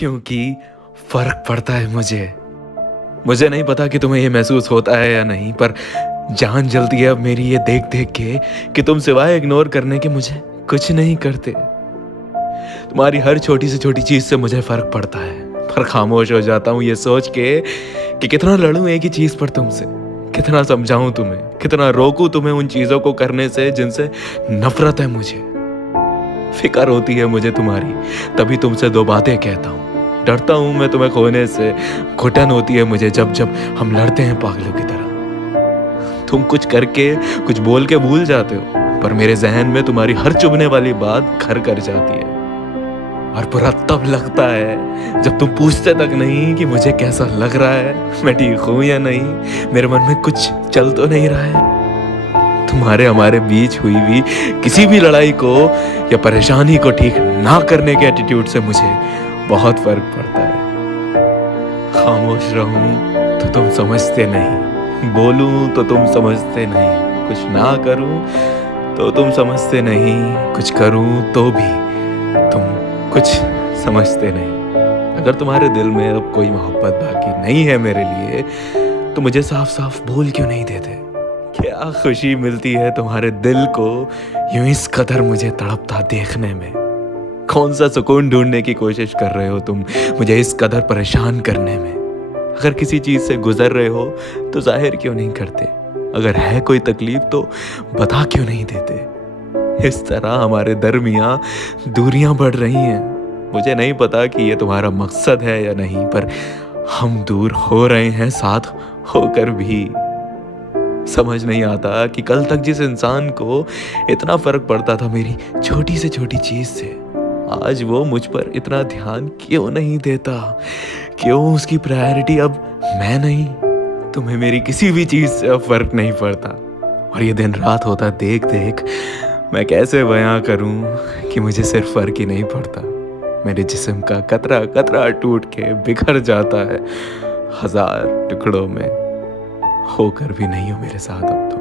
क्योंकि फर्क पड़ता है मुझे नहीं पता कि तुम्हें ये महसूस होता है या नहीं, पर जान जलती है अब मेरी ये देख देख के कि तुम सिवाय इग्नोर करने के मुझे कुछ नहीं करते। तुम्हारी हर छोटी से छोटी चीज से मुझे फर्क पड़ता है, पर खामोश हो जाता हूँ ये सोच के कि कितना लड़ूं एक ही चीज पर तुमसे, कितना समझाऊं तुम्हें, कितना रोकूं तुम्हें उन चीजों को करने से जिनसे नफरत है मुझे। फिक्र होती है मुझे तुम्हारी, तभी तुमसे दो बातें कहता हूँ। डरता हूं मैं तुम्हें खोने से, घुटन होती है मुझे जब जब हम लड़ते हैं पागलों की तरह। तुम कुछ करके कुछ बोल के भूल जाते हो, पर मेरे जहन में तुम्हारी हर चुभने वाली बात घर कर जाती है। और बुरा तब लगता है जब तुम पूछते तक नहीं कि मुझे कैसा लग रहा है, मैं ठीक हूं या नहीं, मेरे मन में कुछ चल तो नहीं रहा है। तुम्हारे हमारे बीच हुई किसी भी लड़ाई को या परेशानी को ठीक ना करने के एटीट्यूड से मुझे बहुत फर्क पड़ता है। खामोश रहूं तो तुम समझते नहीं, बोलूं तो तुम समझते नहीं, कुछ ना करूं तो तुम समझते नहीं, कुछ करूं तो भी तुम कुछ समझते नहीं। अगर तुम्हारे दिल में अब कोई मोहब्बत बाकी नहीं है मेरे लिए, तो मुझे साफ साफ बोल क्यों नहीं देते? क्या खुशी मिलती है तुम्हारे दिल को यूं इस कदर मुझे तड़पता देखने में। कौन सा सुकून ढूंढने की कोशिश कर रहे हो तुम मुझे इस कदर परेशान करने में? अगर किसी चीज से गुजर रहे हो तो जाहिर क्यों नहीं करते? अगर है कोई तकलीफ तो बता क्यों नहीं देते? इस तरह हमारे दरमियां दूरियां बढ़ रही हैं। मुझे नहीं पता कि ये तुम्हारा मकसद है या नहीं, पर हम दूर हो रहे हैं साथ होकर भी। समझ नहीं आता कि कल तक जिस इंसान को इतना फर्क पड़ता था मेरी छोटी से छोटी चीज से, आज वो मुझ पर इतना ध्यान क्यों नहीं देता? क्यों उसकी प्रायोरिटी अब मैं नहीं? तुम्हें मेरी किसी भी चीज से अब फर्क नहीं पड़ता, और ये दिन रात होता देख देख मैं कैसे बयां करूं कि मुझे सिर्फ फर्क ही नहीं पड़ता। मेरे जिस्म का कतरा कतरा टूट के बिखर जाता है हजार टुकड़ों में, होकर भी नहीं हो मेरे साथ अब तो।